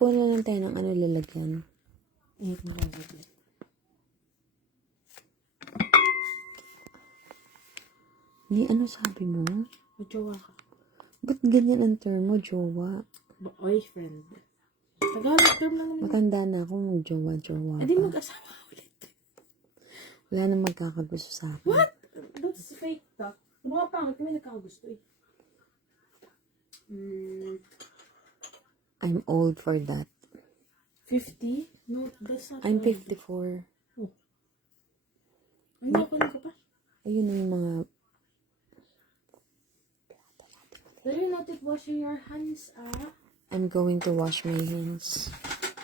kuha na lang tayo ng ano lalagyan. Ni ano sabi mo? Jowa ka. Ba't ganyan ang term mo, jowa? Boyfriend. Tagalog term lang naman. Matanda na ako, mag-jowa-jowa Di pa. mag-asawa ka ulit. Wala na magkakagusto sa akin. What? That's fake talk. Mga pangit kami nagkakagusto eh. I'm old for that. 50? No, that's not I'm old. 54. Ano ako ka pa? Ayun na yung mga... Do you not take washing your hands, I'm going to wash my hands.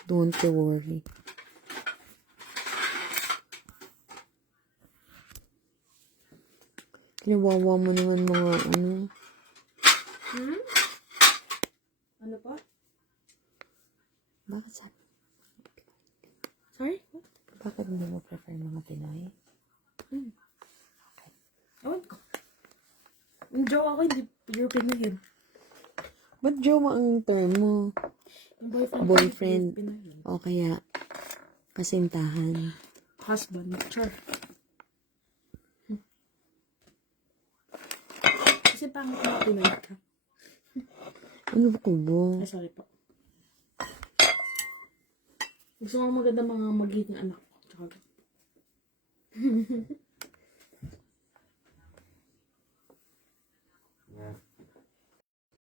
Don't you worry. Kinawawa mo naman mga ano. Ano pa? Bakit sabi? Sorry? Bakit hindi mo prefer mga Pinoy? Ewan ko. Yung jowa ko, hindi European na yun. Ba't jowa ang term mo? Yung boyfriend. Boyfriend. Ko, European na yun. O kaya, kasintahan. Husband. Sure. Kasi pangit na Pinoy ka. Ano ba kubo? Ay, sorry po. Gusto mo maganda mga magiging anak ko. Tsaka